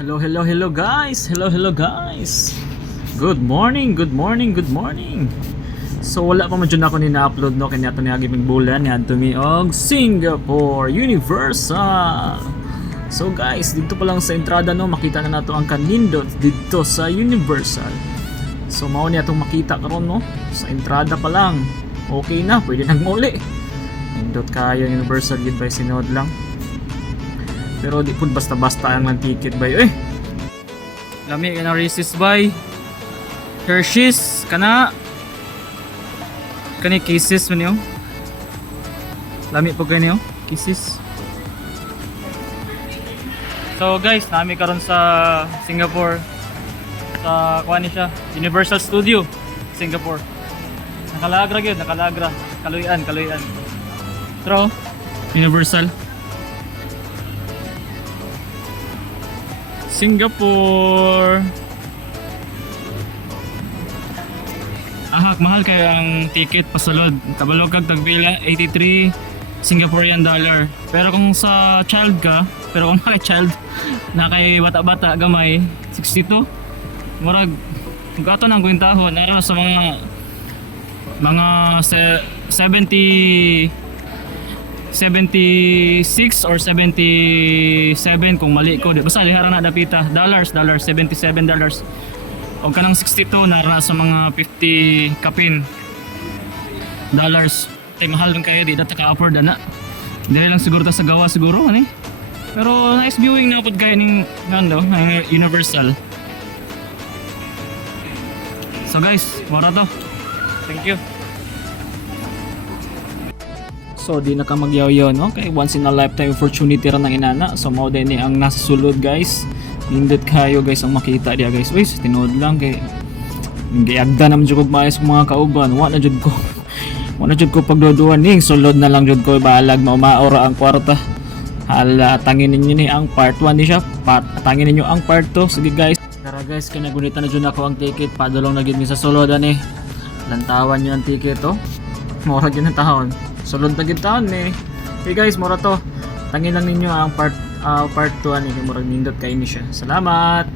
Hello guys. Hello guys. Good morning. So wala pa man dyan ako ni na-upload no kanya to ni agiming bulan ni adto mi og Singapore Universal. So guys, dito pa lang sa entrada no makita na nato ang kanindot dito sa Universal. So mao ni atong makita karon no sa entrada pa lang. Okay na, pwede nang muli. Nindot kayo Universal gid by sinod lang. Pero di pud basta-basta ang ticket bay. Lami ka na Reese's bay. Hershey's kana. Kani Kisses man yo. Lami po kayo Kisses. So guys, nami karon sa Singapore. Sa kuan ni siya, Universal Studio Singapore. Nakalagra gyud, nakalagra. Kaluyan. Pero Universal Singapore. Ahak, mahal kayo ang ticket pasulod. Kabalo kag tagpila 83 Singaporean dollar. Pero kung sa child ka, pero kung naka-child, nakay bata-bata gamay 62. Murag gato nang kwintahon ara sa mga 76 or 77 kung mali ko di basta lihara na dapita dollars $77 o kanang 62 nara sa mga 50 kapin dollars ay mahal lang kayo di data ka afford ana dili lang siguro ta sa gawa siguro ani pero nice viewing na pud kay ning nando Universal. So guys, mura to. Thank you. So di na ka magyaw-yaw no kay once in a lifetime opportunity ra nang inana. So mao din ni ang nasa sulod guys. Nindot kayo guys ang makita diya guys. Uy, tinuod lang kay giagda na jud ko maayos mga kauban. Wa na jud ko pagduduan ning sulod na lang jud ko balag maumaora ang kwarta. Hala, tangin ninyo ni ang part 1 ni siya. Tangin ninyo ang part 2. Sige guys. Tara guys, kinagunita na jud ako ang ticket. Padulong na gid mi sa sulod ani. Lantawan nyo ang ticket to. Mura gyud ang tahon. Sulod na gid taon eh. Hey guys, mura to. Tangin lang ninyo ang part 2 ani kay murag nindot kay ni siya. Salamat.